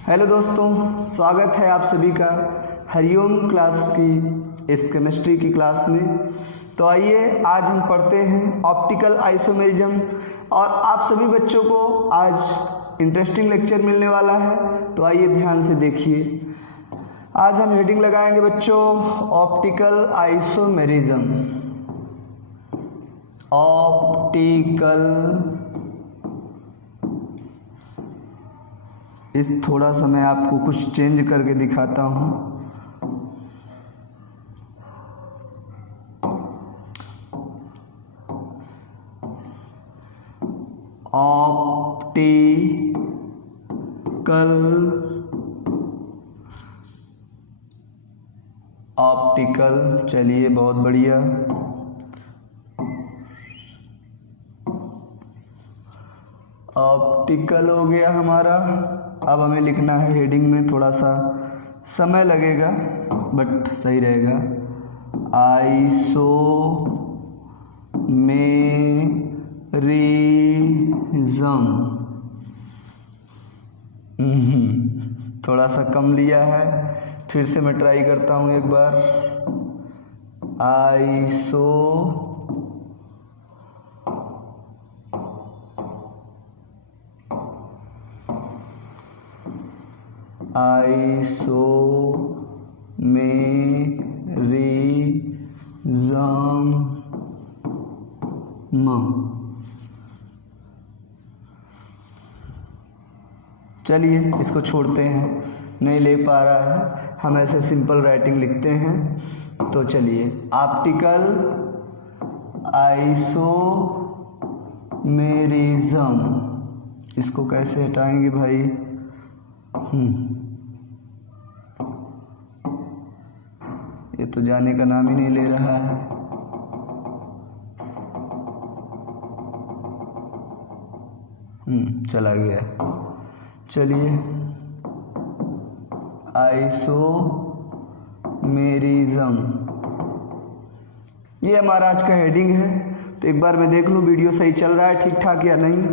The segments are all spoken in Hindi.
हेलो दोस्तों, स्वागत है आप सभी का हरिओम क्लास की इस केमिस्ट्री की क्लास में। तो आइए आज हम पढ़ते हैं ऑप्टिकल आइसोमेरिज्म और आप सभी बच्चों को आज इंटरेस्टिंग लेक्चर मिलने वाला है। तो आइए ध्यान से देखिए। आज हम हेडिंग लगाएंगे बच्चों ऑप्टिकल आइसोमेरिज्म। ऑप्टिकल इस थोड़ा सा मैं आपको कुछ चेंज करके दिखाता हूँ। ऑप्टिकल चलिए बहुत बढ़िया। ऑप्टिकल हो गया हमारा। अब हमें लिखना है हेडिंग में, थोड़ा सा समय लगेगा बट सही रहेगा। आइसोमेरिज्म थोड़ा सा कम लिया है, फिर से मैं ट्राई करता हूँ एक बार। आइसोमेरिज्म। चलिए इसको छोड़ते हैं, नहीं ले पा रहा है, हम ऐसे सिंपल राइटिंग लिखते हैं। तो चलिए ऑप्टिकल आइसोमेरिज्म, इसको कैसे हटाएंगे भाई? ये तो जाने का नाम ही नहीं ले रहा है। चला गया। चलिए आइसोमेरिज्म ये हमारा आज का हेडिंग है। तो एक बार मैं देख लूँ वीडियो सही चल रहा है ठीक ठाक या नहीं।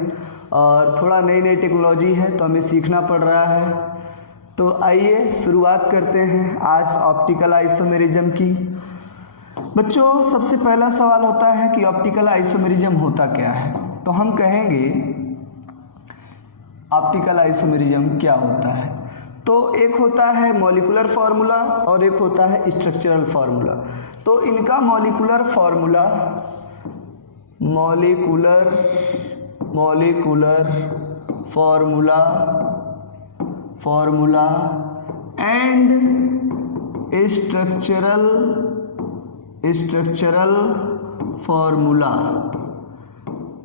और थोड़ा नई नई टेक्नोलॉजी है तो हमें सीखना पड़ रहा है। तो आइए शुरुआत करते हैं आज ऑप्टिकल आइसोमेरिज्म की। बच्चों सबसे पहला सवाल होता है कि ऑप्टिकल आइसोमेरिज्म होता क्या है। तो हम कहेंगे ऑप्टिकल आइसोमेरिज्म क्या होता है। तो एक होता है मॉलिक्यूलर फार्मूला और एक होता है स्ट्रक्चरल फार्मूला। तो इनका molecular formula and structural formula.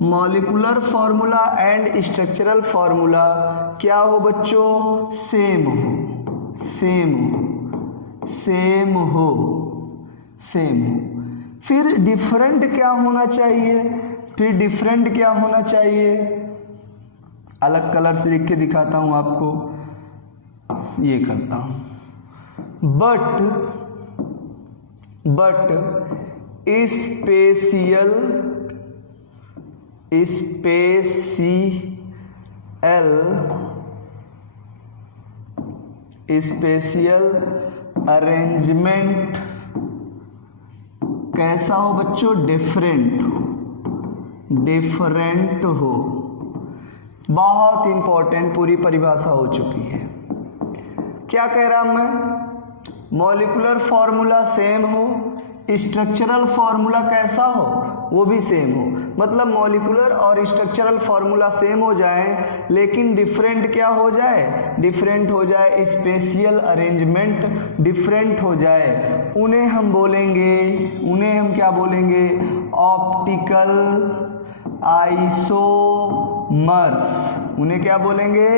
Molecular formula and structural formula क्या हो बच्चों? सेम हो। फिर डिफरेंट क्या होना चाहिए? अलग कलर से लिख के दिखाता हूं आपको, ये करता हूं। बट स्पेशियल अरेंजमेंट कैसा हो बच्चों? डिफरेंट हो। बहुत इंपॉर्टेंट, पूरी परिभाषा हो चुकी है। क्या कह रहा मैं? मॉलिक्यूलर फार्मूला सेम हो, स्ट्रक्चरल फार्मूला कैसा हो? वो भी सेम हो। मतलब मॉलिक्यूलर और स्ट्रक्चरल फार्मूला सेम हो जाए लेकिन डिफरेंट क्या हो जाए? डिफरेंट हो जाए, स्पेशियल अरेंजमेंट डिफरेंट हो जाए। उन्हें हम क्या बोलेंगे? Optical isomers. उन्हें क्या बोलेंगे?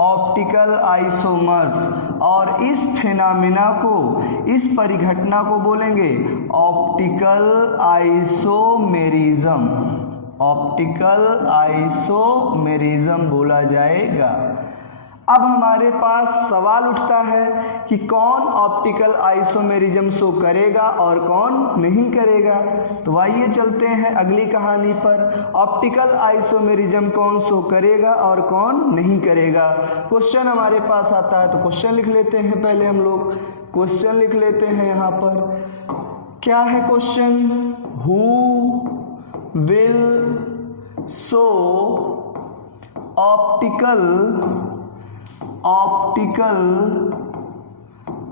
Optical isomers. और इस फिनोमेना को, इस परिघटना को बोलेंगे ऑप्टिकल आइसोमेरिज्म बोला जाएगा। अब हमारे पास सवाल उठता है कि कौन ऑप्टिकल आइसोमेरिज्म शो करेगा और कौन नहीं करेगा। तो आइए चलते हैं अगली कहानी पर। ऑप्टिकल आइसोमेरिज्म कौन शो करेगा और कौन नहीं करेगा। क्वेश्चन हमारे पास आता है तो क्वेश्चन लिख लेते हैं। पहले हम लोग क्वेश्चन लिख लेते हैं। यहाँ पर क्या है question? Who will show optical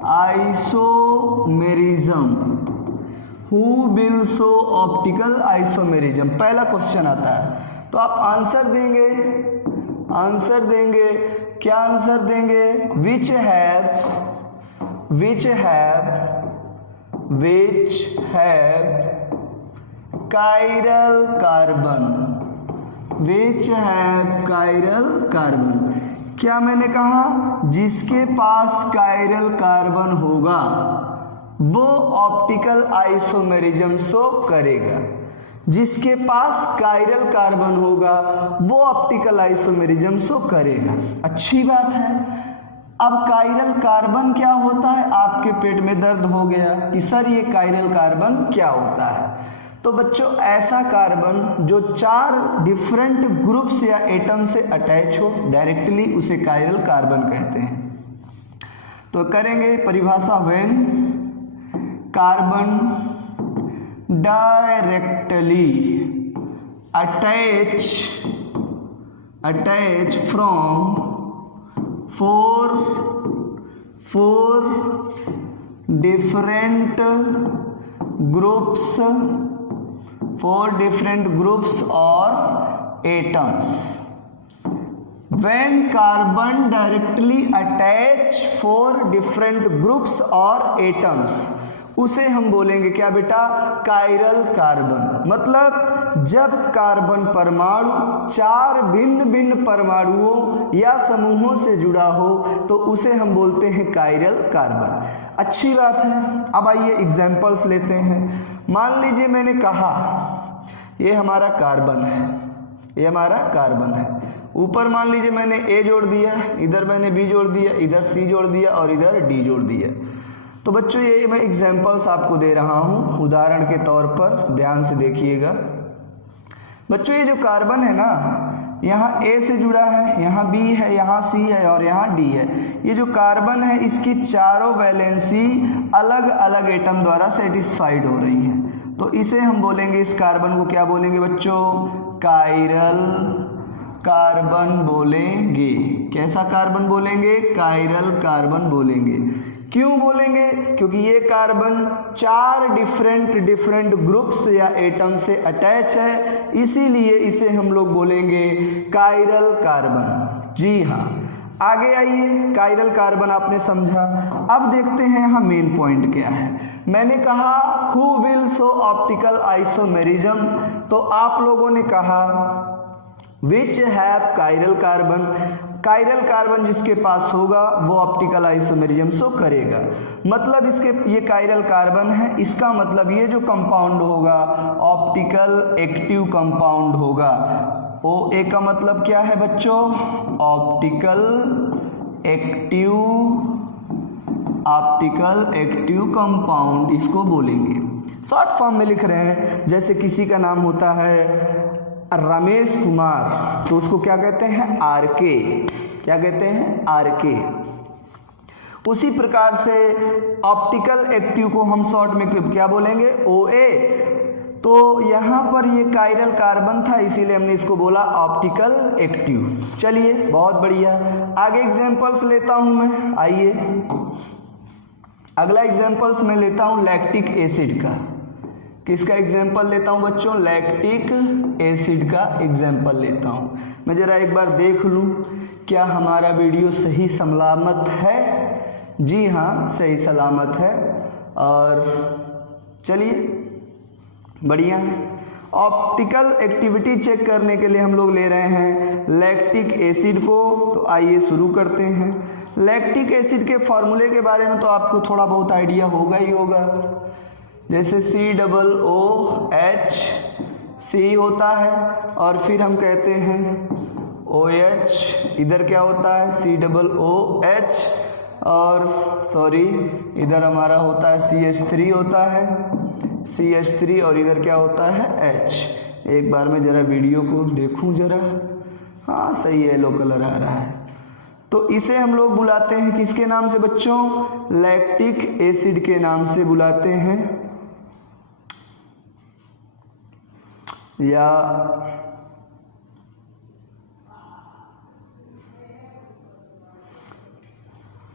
isomerism. Who will show optical isomerism, पहला क्वेश्चन आता है। तो आप आंसर देंगे क्या आंसर देंगे? Which have chiral carbon. क्या मैंने कहा? जिसके पास कायरल कार्बन होगा वो ऑप्टिकल आइसोमेरिज्म शो करेगा। जिसके पास कायरल कार्बन होगा वो ऑप्टिकल आइसोमेरिज्म शो करेगा। अच्छी बात है। अब कायरल कार्बन क्या होता है? आपके पेट में दर्द हो गया कि सर ये कायरल कार्बन क्या होता है। तो बच्चों ऐसा कार्बन जो 4 डिफरेंट ग्रुप्स या एटम से अटैच हो डायरेक्टली उसे कायरल कार्बन कहते हैं। तो करेंगे परिभाषा। When carbon directly attach from four different groups or atoms. When carbon directly attach 4 different groups or atoms, उसे हम बोलेंगे क्या बेटा? Chiral carbon. मतलब जब कार्बन परमाणु 4 भिन्न भिन्न परमाणुओं या समूहों से जुड़ा हो तो उसे हम बोलते हैं कायरल कार्बन। अच्छी बात है। अब आइए एग्जांपल्स लेते हैं। मान लीजिए मैंने कहा ये हमारा कार्बन है, ऊपर मान लीजिए मैंने A जोड़ दिया, इधर मैंने B जोड़ दिया, इधर C जोड़ दिया और इधर D जोड़ दिया। तो बच्चों ये मैं एग्जांपल्स आपको दे रहा हूँ उदाहरण के तौर पर, ध्यान से देखिएगा। बच्चों ये जो कार्बन है ना, यहाँ A से जुड़ा है, यहाँ B है, यहाँ C है और यहाँ D है। ये जो कार्बन है इसकी चारों वैलेंसी अलग अलग एटम द्वारा सेटिस्फाइड हो रही है। तो इसे हम बोलेंगे, इस कार्बन को क्या बोलेंगे बच्चों? कायरल कार्बन बोलेंगे। कैसा कार्बन बोलेंगे? कायरल कार्बन बोलेंगे। क्यों बोलेंगे? क्योंकि ये कार्बन 4 डिफरेंट ग्रुप्स या एटम से अटैच है, इसीलिए इसे हम लोग बोलेंगे कायरल कार्बन। जी हाँ। आगे आइए, कायरल कार्बन आपने समझा। अब देखते हैं यहाँ मेन पॉइंट क्या है। मैंने कहा who will show optical isomerism, तो आप लोगों ने कहा which have chiral carbon. Chiral carbon जिसके पास होगा वो ऑप्टिकल आइसोमेरिज्म शो करेगा। मतलब इसके ये कायरल कार्बन है, इसका मतलब ये जो कंपाउंड होगा ऑप्टिकल एक्टिव कंपाउंड होगा। OA का मतलब क्या है बच्चों? ऑप्टिकल एक्टिव कंपाउंड, इसको बोलेंगे। शॉर्ट फॉर्म में लिख रहे हैं, जैसे किसी का नाम होता है रमेश कुमार तो उसको क्या कहते हैं? RK। क्या कहते हैं? RK। उसी प्रकार से ऑप्टिकल एक्टिव को हम शॉर्ट में क्या बोलेंगे? OA। तो यहाँ पर ये कायरल कार्बन था इसीलिए हमने इसको बोला ऑप्टिकल एक्टिव। चलिए बहुत बढ़िया। आगे एग्जांपल्स लेता हूँ मैं। आइए अगला एग्जांपल्स मैं लेता हूँ लैक्टिक एसिड का। किसका एग्जाम्पल लेता हूँ बच्चों? लैक्टिक एसिड का एग्जाम्पल लेता हूँ। मैं ज़रा एक बार देख लूँ क्या हमारा वीडियो सही सलामत है। जी हाँ, सही सलामत है। और चलिए बढ़िया है। ऑप्टिकल एक्टिविटी चेक करने के लिए हम लोग ले रहे हैं लैक्टिक एसिड को। तो आइए शुरू करते हैं। लैक्टिक एसिड के फॉर्मूले के बारे में तो आपको थोड़ा बहुत आइडिया होगा ही होगा। जैसे COOH C होता है और फिर हम कहते हैं OH, इधर क्या होता है COOH, और सॉरी इधर हमारा होता है CH3 होता है CH3, और इधर क्या होता है H। एक बार मैं ज़रा वीडियो को देखूं जरा, हाँ सही है, येलो कलर आ रहा है। तो इसे हम लोग बुलाते हैं किसके नाम से बच्चों? लैक्टिक एसिड के नाम से बुलाते हैं, या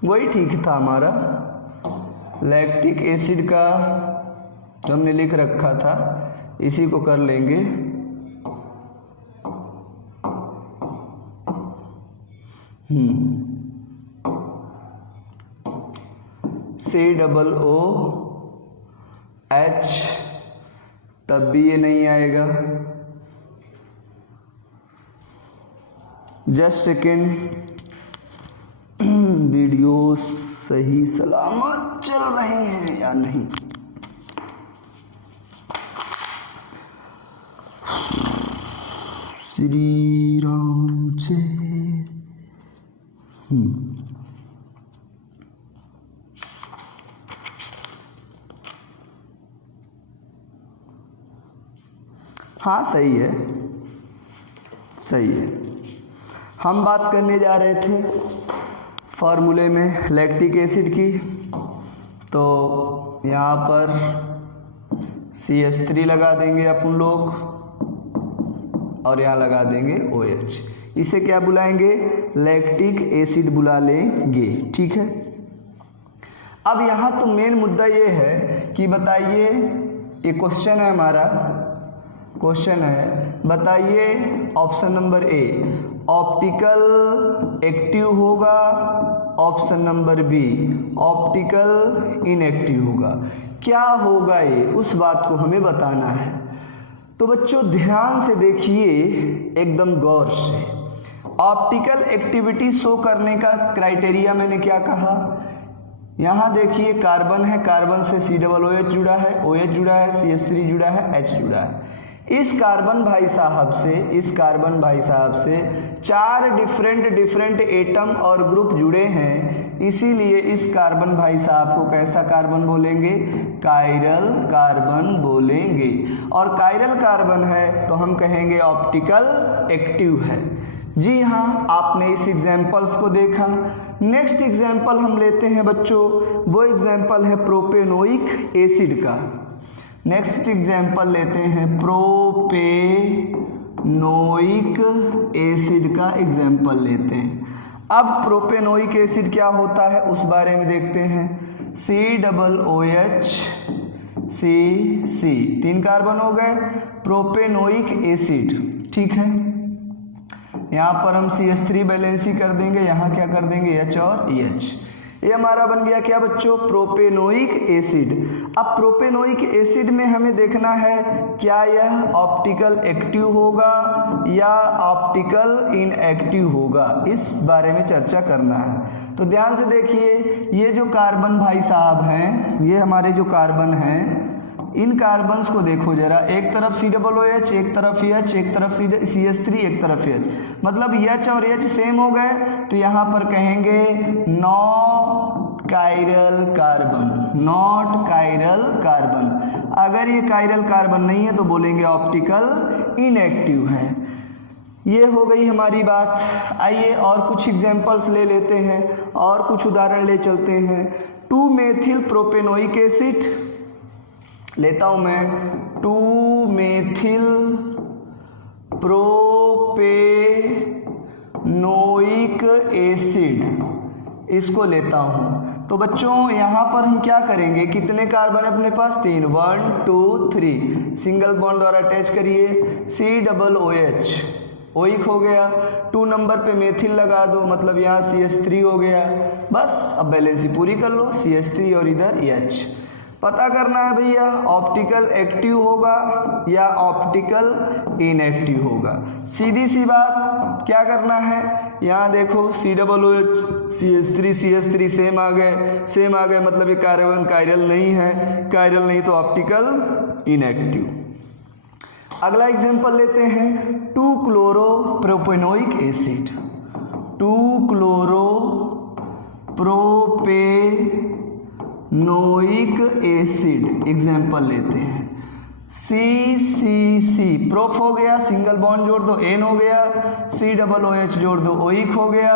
वही ठीक था हमारा, लैक्टिक एसिड का जो हमने लिख रखा था इसी को कर लेंगे। COOH, तब भी ये नहीं आएगा। जस्ट सेकेंड, वीडियो सही सलामत चल रहे हैं या नहीं? श्री राम जय। हाँ सही है, सही है। हम बात करने जा रहे थे फार्मूले में लैक्टिक एसिड की, तो यहाँ पर CH3 लगा देंगे अपन लोग, और यहाँ लगा देंगे OH। इसे क्या बुलाएंगे? लैक्टिक एसिड बुला लेंगे, ठीक है। अब यहाँ तो मेन मुद्दा ये है कि बताइए, ये क्वेश्चन है हमारा, क्वेश्चन है बताइए option number A optical active होगा, option number B optical inactive होगा। क्या होगा ये, उस बात को हमें बताना है। तो बच्चों ध्यान से देखिए, एकदम गौर से। ऑप्टिकल एक्टिविटी शो करने का क्राइटेरिया मैंने क्या कहा? यहाँ देखिए कार्बन है, कार्बन से COOH जुड़ा है, OH जुड़ा है, CH3 जुड़ा है, H जुड़ा है। इस कार्बन भाई साहब से 4 डिफरेंट एटम और ग्रुप जुड़े हैं, इसीलिए इस कार्बन भाई साहब को कैसा कार्बन बोलेंगे? कायरल कार्बन बोलेंगे। और कायरल कार्बन है तो हम कहेंगे ऑप्टिकल एक्टिव है। जी हाँ, आपने इस एग्जाम्पल्स को देखा। नेक्स्ट एग्जाम्पल हम लेते हैं बच्चों, वो एग्जाम्पल है प्रोपेनोइक एसिड का। नेक्स्ट एग्जाम्पल लेते हैं प्रोपेनोइक एसिड का एग्जाम्पल लेते हैं। अब प्रोपेनोइक एसिड क्या होता है उस बारे में देखते हैं। COOH CC, 3 कार्बन हो गए, प्रोपेनोइक एसिड, ठीक है। यहाँ पर हम CH3 बैलेंसी कर देंगे, यहाँ क्या कर देंगे H और EH। ये हमारा बन गया क्या बच्चों? Propanoic acid. अब प्रोपेनोइक एसिड में हमें देखना है क्या यह ऑप्टिकल एक्टिव होगा या ऑप्टिकल इनएक्टिव होगा, इस बारे में चर्चा करना है। तो ध्यान से देखिए, ये जो कार्बन भाई साहब हैं, ये हमारे जो कार्बन हैं, इन कार्बन्स को देखो जरा, एक तरफ COOH, एक तरफ H, एक तरफ CH3, एक तरफ H, मतलब H और H सेम हो गए, तो यहाँ पर कहेंगे not chiral carbon, not chiral carbon. अगर ये कायरल कार्बन नहीं है तो बोलेंगे ऑप्टिकल इनएक्टिव है। ये हो गई हमारी बात। आइए और कुछ एग्जाम्पल्स ले लेते हैं और कुछ उदाहरण ले चलते हैं। 2-मेथिल प्रोपेनोइक एसिड लेता हूं मैं, 2-मेथिल प्रोपेनोइक एसिड, इसको लेता हूं। तो बच्चों यहाँ पर हम क्या करेंगे, कितने कार्बन है अपने पास? 3, 1 2 3, सिंगल बॉन्ड द्वारा अटैच करिए, COOH ओइक हो गया, 2 नंबर पे मेथिल लगा दो, मतलब यहाँ CH3 हो गया। बस अब बैलेंसी पूरी कर लो, CH3 और इधर H। पता करना है भैया ऑप्टिकल एक्टिव होगा या ऑप्टिकल इनएक्टिव होगा। सीधी सी बात, क्या करना है, यहाँ देखो COOH CH3 सेम आ गए, मतलब ये कार्बन कायरल नहीं है, कायरल नहीं तो ऑप्टिकल इनएक्टिव। अगला एग्जाम्पल लेते हैं 2-क्लोरोप्रोपेनोइक एसिड, 2-क्लोरोप्रोपेनोइक एसिड एग्जाम्पल लेते हैं CCC, प्रोप हो गया, सिंगल बॉन्ड जोड़ दो एन हो गया, COOH जोड़ दो ओइक हो गया,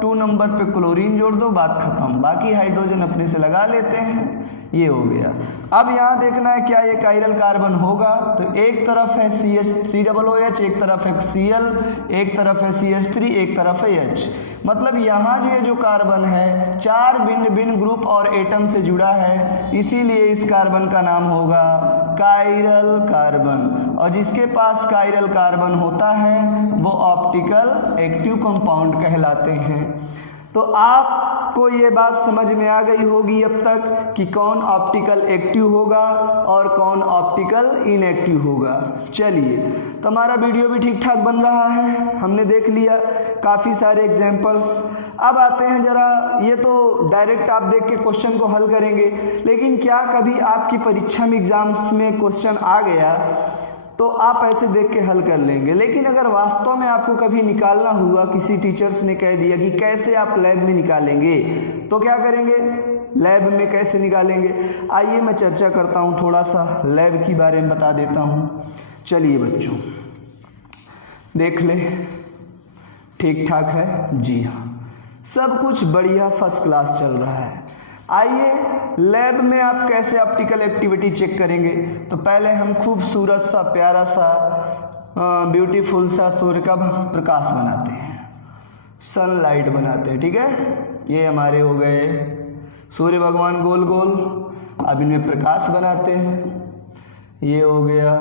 2 नंबर पे क्लोरीन जोड़ दो, बात खत्म। बाकी हाइड्रोजन अपने से लगा लेते हैं, ये हो गया। अब यहाँ देखना है क्या ये कायरल कार्बन होगा, तो एक तरफ है COOH, एक तरफ है Cl, एक तरफ है CH3, एक तरफ है H। मतलब यहाँ ये जो कार्बन है 4 भिन्न भिन्न ग्रुप और एटम से जुड़ा है, इसीलिए इस कार्बन का नाम होगा कायरल कार्बन। और जिसके पास कायरल कार्बन होता है वो ऑप्टिकल एक्टिव कंपाउंड कहलाते हैं। तो आपको ये बात समझ में आ गई होगी अब तक कि कौन ऑप्टिकल एक्टिव होगा और कौन ऑप्टिकल इनएक्टिव होगा। चलिए, तो हमारा वीडियो भी ठीक ठाक बन रहा है, हमने देख लिया काफ़ी सारे एग्जाम्पल्स। अब आते हैं जरा, ये तो डायरेक्ट आप देख के क्वेश्चन को हल करेंगे, लेकिन क्या कभी आपकी परीक्षा में एग्जाम्स में क्वेश्चन आ गया तो आप ऐसे देख के हल कर लेंगे, लेकिन अगर वास्तव में आपको कभी निकालना हुआ, किसी टीचर्स ने कह दिया कि कैसे आप लैब में निकालेंगे, तो क्या करेंगे, लैब में कैसे निकालेंगे। आइए मैं चर्चा करता हूँ, थोड़ा सा लैब के बारे में बता देता हूँ। चलिए बच्चों देख ले, ठीक ठाक है, जी हाँ, सब कुछ बढ़िया फर्स्ट क्लास चल रहा है। आइए लैब में आप कैसे ऑप्टिकल एक्टिविटी चेक करेंगे। तो पहले हम खूबसूरत सा प्यारा सा ब्यूटीफुल सा सूर्य का प्रकाश बनाते हैं, सनलाइट बनाते हैं, ठीक है। ये हमारे हो गए सूर्य भगवान गोल गोल, अब इनमें प्रकाश बनाते हैं। ये हो गया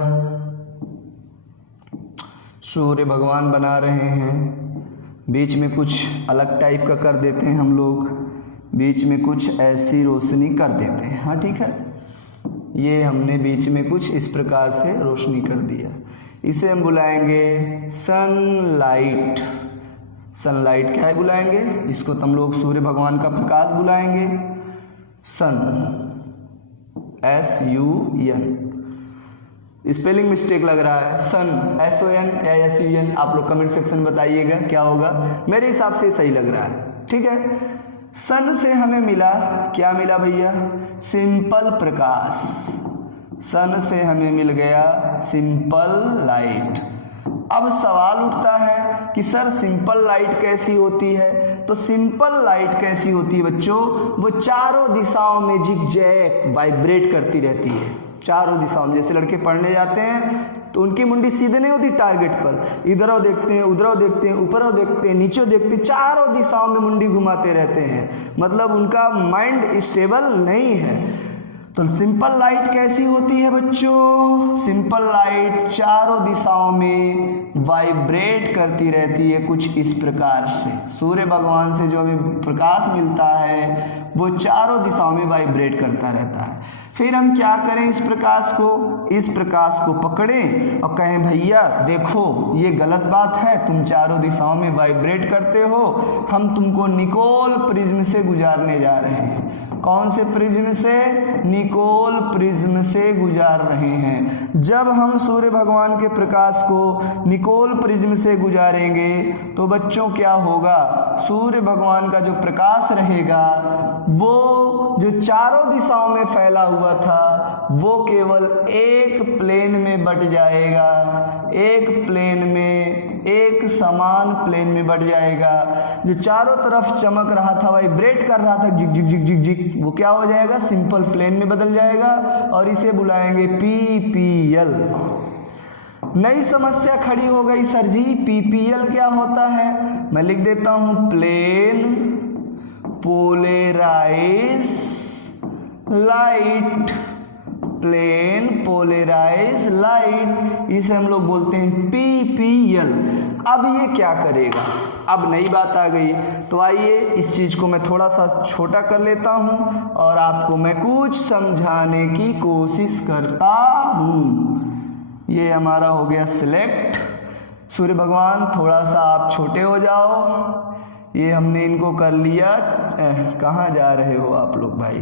सूर्य भगवान बना रहे हैं, बीच में कुछ अलग टाइप का कर देते हैं हम लोग, बीच में कुछ ऐसी रोशनी कर देते हैं, हाँ ठीक है। ये हमने बीच में कुछ इस प्रकार से रोशनी कर दिया, इसे हम बुलाएंगे सनलाइट। सनलाइट क्या है बुलाएंगे, इसको तो हम लोग सूर्य भगवान का प्रकाश बुलाएंगे, सन, SUN। स्पेलिंग मिस्टेक लग रहा है, सन SON या SUN, आप लोग कमेंट सेक्शन में बताइएगा क्या होगा। मेरे हिसाब से सही लग रहा है, ठीक है। सन से हमें मिला, क्या मिला भैया, सिंपल प्रकाश। सन से हमें मिल गया सिंपल लाइट। अब सवाल उठता है कि सर सिंपल लाइट कैसी होती है। तो सिंपल लाइट कैसी होती है बच्चों, वो चारों दिशाओं में जिगजैग वाइब्रेट करती रहती है, चारों दिशाओं में। जैसे लड़के पढ़ने जाते हैं तो उनकी मुंडी सीधे नहीं होती टारगेट पर, इधरों देखते हैं, उधरों देखते हैं, ऊपरों देखते हैं, नीचे देखते हैं, चारों दिशाओं में मुंडी घुमाते रहते हैं, मतलब उनका माइंड स्टेबल नहीं है। तो सिंपल लाइट कैसी होती है बच्चों, सिंपल लाइट चारों दिशाओं में वाइब्रेट करती रहती है कुछ इस प्रकार से। सूर्य भगवान से जो हमें प्रकाश मिलता है वो चारों दिशाओं में वाइब्रेट करता रहता है। फिर हम क्या करें, इस प्रकाश को पकड़ें और कहें भैया देखो ये गलत बात है, तुम चारों दिशाओं में वाइब्रेट करते हो, हम तुमको निकोल प्रिज्म से गुजारने जा रहे हैं। कौन से प्रिज्म से, निकोल प्रिज्म से गुजार रहे हैं। जब हम सूर्य भगवान के प्रकाश को निकोल प्रिज्म से गुजारेंगे तो बच्चों क्या होगा, सूर्य भगवान का जो प्रकाश रहेगा वो जो चारों दिशाओं में फैला हुआ था वो केवल एक प्लेन में बट जाएगा, एक प्लेन में, एक समान प्लेन में बट जाएगा। जो चारों तरफ चमक रहा था, वाइब्रेट कर रहा था, जिग जिग जिग जिग जिग, वो क्या हो जाएगा, सिंपल प्लेन में बदल जाएगा और इसे बुलाएंगे PPL। नई समस्या खड़ी हो गई, सर जी PPL क्या होता है। मैं लिख देता हूं, plane polarise light, plane polarise light, इसे हम लोग बोलते हैं PPL। अब ये क्या करेगा, अब नई बात आ गई, तो आइए इस चीज़ को मैं थोड़ा सा छोटा कर लेता हूँ और आपको मैं कुछ समझाने की कोशिश करता हूँ। ये हमारा हो गया सिलेक्ट, सूर्य भगवान थोड़ा सा आप छोटे हो जाओ, ये हमने इनको कर लिया। कहाँ जा रहे हो आप लोग भाई,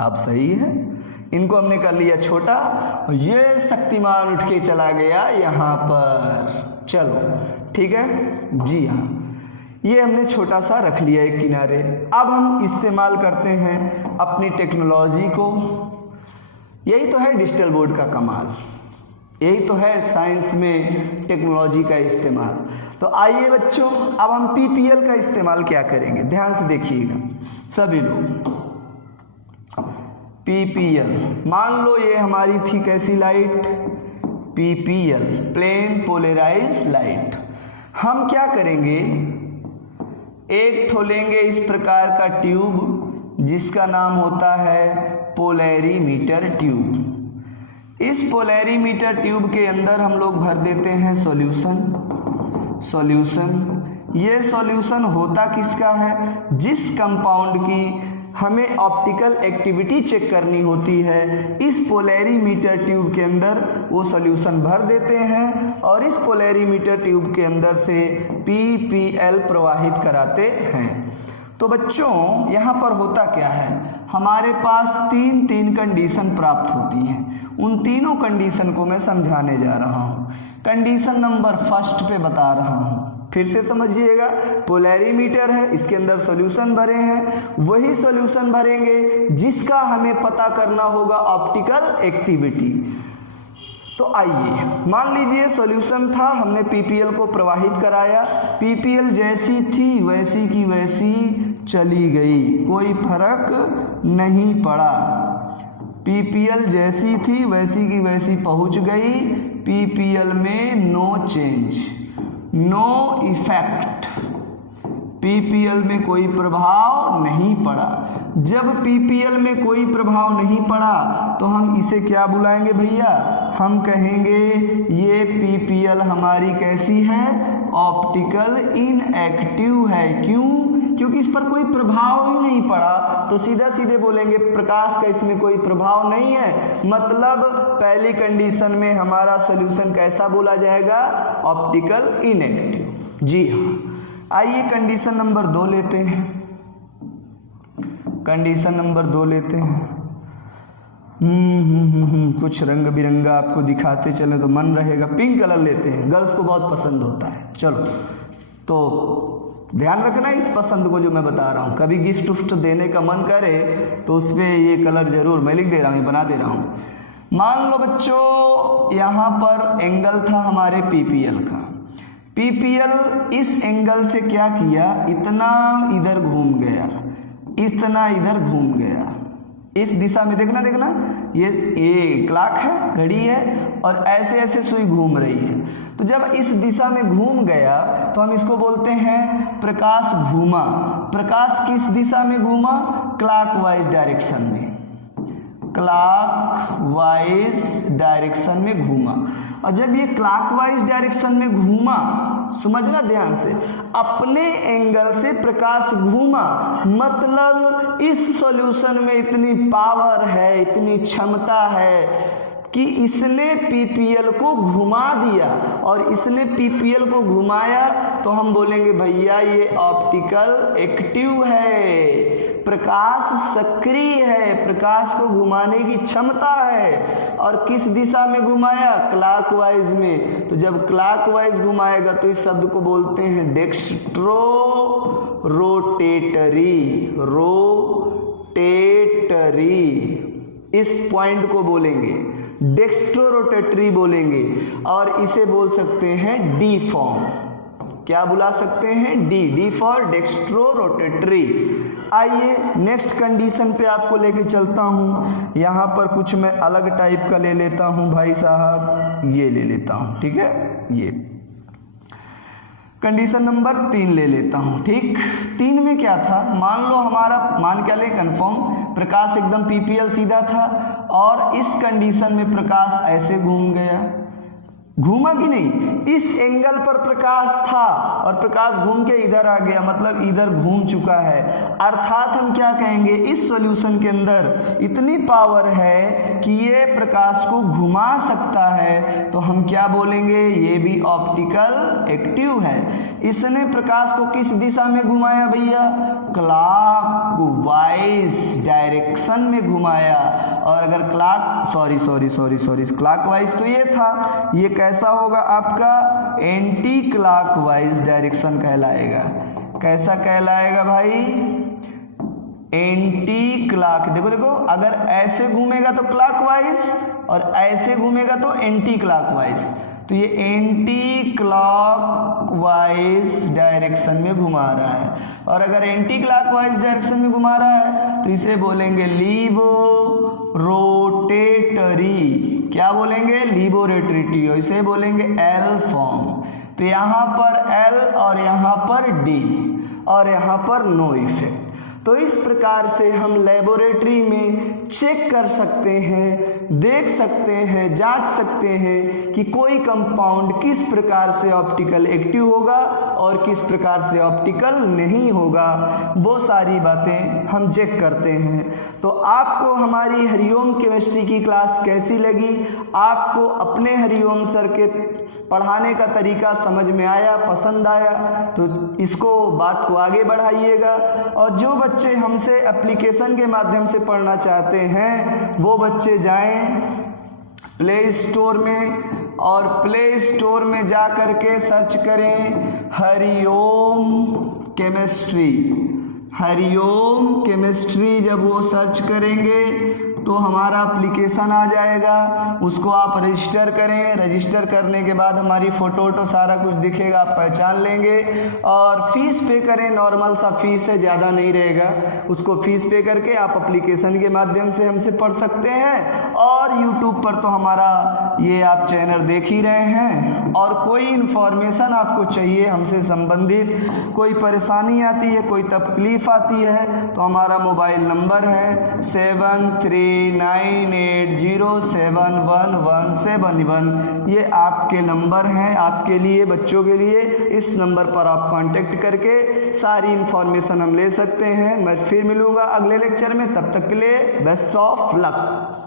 आप सही है, इनको हमने कर लिया छोटा, और ये शक्तिमान उठ के चला गया यहाँ पर। चलो ठीक है जी हाँ, ये हमने छोटा सा रख लिया एक किनारे। अब हम इस्तेमाल करते हैं अपनी टेक्नोलॉजी को। यही तो है डिजिटल बोर्ड का कमाल, यही तो है साइंस में टेक्नोलॉजी का इस्तेमाल। तो आइए बच्चों, अब हम पीपीएल का इस्तेमाल क्या करेंगे, ध्यान से देखिएगा सभी लोग। पीपीएल, मान लो ये हमारी थी कैसी light, PPL, plane polarise light. हम क्या करेंगे, एक ठो लेंगे इस प्रकार का ट्यूब जिसका नाम होता है पोलैरीमीटर ट्यूब। इस पोलैरीमीटर ट्यूब के अंदर हम लोग भर देते हैं सॉल्यूशन। ये सॉल्यूशन होता किसका है, जिस कंपाउंड की हमें ऑप्टिकल एक्टिविटी चेक करनी होती है, इस पोलैरीमीटर ट्यूब के अंदर वो सॉल्यूशन भर देते हैं और इस पोलैरीमीटर ट्यूब के अंदर से पीपीएल प्रवाहित कराते हैं। तो बच्चों यहाँ पर होता क्या है, हमारे पास तीन कंडीशन प्राप्त होती हैं। उन तीनों कंडीशन को मैं समझाने जा रहा हूँ। कंडीशन नंबर फर्स्ट पे बता रहा हूँ, फिर से समझिएगा। पोलैरीमीटर है, इसके अंदर सॉल्यूशन भरे हैं, वही सॉल्यूशन भरेंगे जिसका हमें पता करना होगा ऑप्टिकल एक्टिविटी। तो आइए मान लीजिए सॉल्यूशन था, हमने पीपीएल को प्रवाहित कराया, पीपीएल जैसी थी वैसी की वैसी चली गई, कोई फर्क नहीं पड़ा। पीपीएल जैसी थी वैसी की वैसी पहुंच गई, पीपीएल में no change, no effect, PPL में कोई प्रभाव नहीं पड़ा। जब पीपीएल में कोई प्रभाव नहीं पड़ा तो हम इसे क्या बुलाएंगे भैया, हम कहेंगे ये पीपीएल हमारी कैसी है, ऑप्टिकल इनएक्टिव है। क्यों, क्योंकि इस पर कोई प्रभाव ही नहीं पड़ा, तो सीधा सीधे बोलेंगे प्रकाश का इसमें कोई प्रभाव नहीं है। मतलब पहली कंडीशन में हमारा सॉल्यूशन कैसा बोला जाएगा, ऑप्टिकल इनएक्टिव। जी हाँ, आइए कंडीशन नंबर 2 लेते हैं। कंडीशन नंबर 2 लेते हैं। कुछ रंग बिरंगा आपको दिखाते चले तो मन रहेगा। पिंक कलर लेते हैं, गर्ल्स को बहुत पसंद होता है। चलो तो ध्यान रखना इस पसंद को जो मैं बता रहा हूँ, कभी गिफ्ट उफ्ट देने का मन करे तो उस पर ये कलर जरूर, मैं लिख दे रहा हूँ, बना दे रहा हूँ। मान लो बच्चों यहाँ पर एंगल था हमारे पीपीएल का, पीपीएल इस एंगल से क्या किया, इतना इधर घूम गया, इतना इधर घूम गया, इस दिशा में देखना ये क्लॉक है, घड़ी है, और ऐसे ऐसे सुई घूम रही है। तो जब इस दिशा में घूम गया तो हम इसको बोलते हैं प्रकाश घूमा। प्रकाश किस दिशा में घूमा, क्लॉकवाइज डायरेक्शन में, क्लॉकवाइज डायरेक्शन में घूमा। और जब ये क्लॉकवाइज डायरेक्शन में घूमा, समझना ध्यान से, अपने एंगल से प्रकाश घूमा, मतलब इस सॉल्यूशन में इतनी पावर है, इतनी क्षमता है कि इसने पीपीएल को घुमा दिया। और इसने पीपीएल को घुमाया तो हम बोलेंगे भैया ये ऑप्टिकल एक्टिव है, प्रकाश सक्रिय है, प्रकाश को घुमाने की क्षमता है। और किस दिशा में घुमाया, क्लॉकवाइज में। तो जब क्लॉकवाइज घुमाएगा तो इस शब्द को बोलते हैं डेक्स्ट्रो रोटेटरी, इस पॉइंट को बोलेंगे डेक्स्ट्रो रोटेटरी बोलेंगे। और इसे बोल सकते हैं डी फॉर्म, क्या बुला सकते हैं, डी फॉर डेक्स्ट्रो रोटेटरी। आइए नेक्स्ट कंडीशन पे आपको लेके चलता हूँ। यहाँ पर कुछ मैं अलग टाइप का ले लेता हूँ भाई साहब, ये ले लेता हूँ, ठीक है। ये कंडीशन नंबर 3 ले लेता हूँ, ठीक। 3 में क्या था, मान लो हमारा, मान क्या ले, कन्फर्म, प्रकाश एकदम पीपीएल सीधा था और इस कंडीशन में प्रकाश ऐसे घूम गया, घूमा कि नहीं, इस एंगल पर प्रकाश था और प्रकाश घूम के इधर आ गया, मतलब इधर घूम चुका है। अर्थात हम क्या कहेंगे, इस सॉल्यूशन के अंदर इतनी पावर है कि ये प्रकाश को घुमा सकता है, तो हम क्या बोलेंगे, ये भी ऑप्टिकल एक्टिव है। इसने प्रकाश को किस दिशा में घुमाया भैया, क्लॉकवाइज डायरेक्शन में घुमाया। और अगर क्लॉकवाइज तो ये था, ये कैसा होगा आपका, एंटी क्लॉकवाइज डायरेक्शन कहलाएगा। कैसा कहलाएगा भाई, एंटी क्लॉक। देखो अगर ऐसे घूमेगा तो क्लॉकवाइज और ऐसे घूमेगा तो एंटी क्लॉकवाइज, तो ये एंटी क्लॉकवाइज डायरेक्शन में घुमा रहा है। और अगर एंटी क्लॉकवाइज डायरेक्शन में घुमा रहा है तो इसे बोलेंगे लीबोरोटेटरी। क्या बोलेंगे, लीबोरोटेटरी, और इसे बोलेंगे एल फॉर्म। तो यहाँ पर एल और यहाँ पर डी और यहाँ पर नो इफेक्ट। तो इस प्रकार से हम लेबोरेटरी में चेक कर सकते हैं, देख सकते हैं, जांच सकते हैं कि कोई कंपाउंड किस प्रकार से ऑप्टिकल एक्टिव होगा और किस प्रकार से ऑप्टिकल नहीं होगा, वो सारी बातें हम चेक करते हैं। तो आपको हमारी हरिओम केमिस्ट्री की क्लास कैसी लगी, आपको अपने हरिओम सर के पढ़ाने का तरीका समझ में आया, पसंद आया, तो इसको बात को आगे बढ़ाइएगा। और जो बच्चे हमसे एप्लीकेशन के माध्यम से पढ़ना चाहते हैं वो बच्चे जाएं प्ले स्टोर में, और प्ले स्टोर में जा कर के सर्च करें हरिओम केमिस्ट्री। हरिओम केमिस्ट्री जब वो सर्च करेंगे तो हमारा एप्लीकेशन आ जाएगा, उसको आप रजिस्टर करें। रजिस्टर करने के बाद हमारी फ़ोटो सारा कुछ दिखेगा, आप पहचान लेंगे। और फीस पे करें, नॉर्मल सा फीस है, ज़्यादा नहीं रहेगा। उसको फीस पे करके आप एप्लीकेशन के माध्यम से हमसे पढ़ सकते हैं। और यूट्यूब पर तो हमारा ये आप चैनल देख ही रहे हैं। और कोई इन्फॉर्मेशन आपको चाहिए हमसे संबंधित, कोई परेशानी आती है, कोई तकलीफ़ आती है, तो हमारा मोबाइल नंबर है 7398071171। ये आपके नंबर हैं, आपके लिए, बच्चों के लिए। इस नंबर पर आप कांटेक्ट करके सारी इन्फॉर्मेशन हम ले सकते हैं। मैं फिर मिलूँगा अगले लेक्चर में, तब तक के लिए बेस्ट ऑफ लक।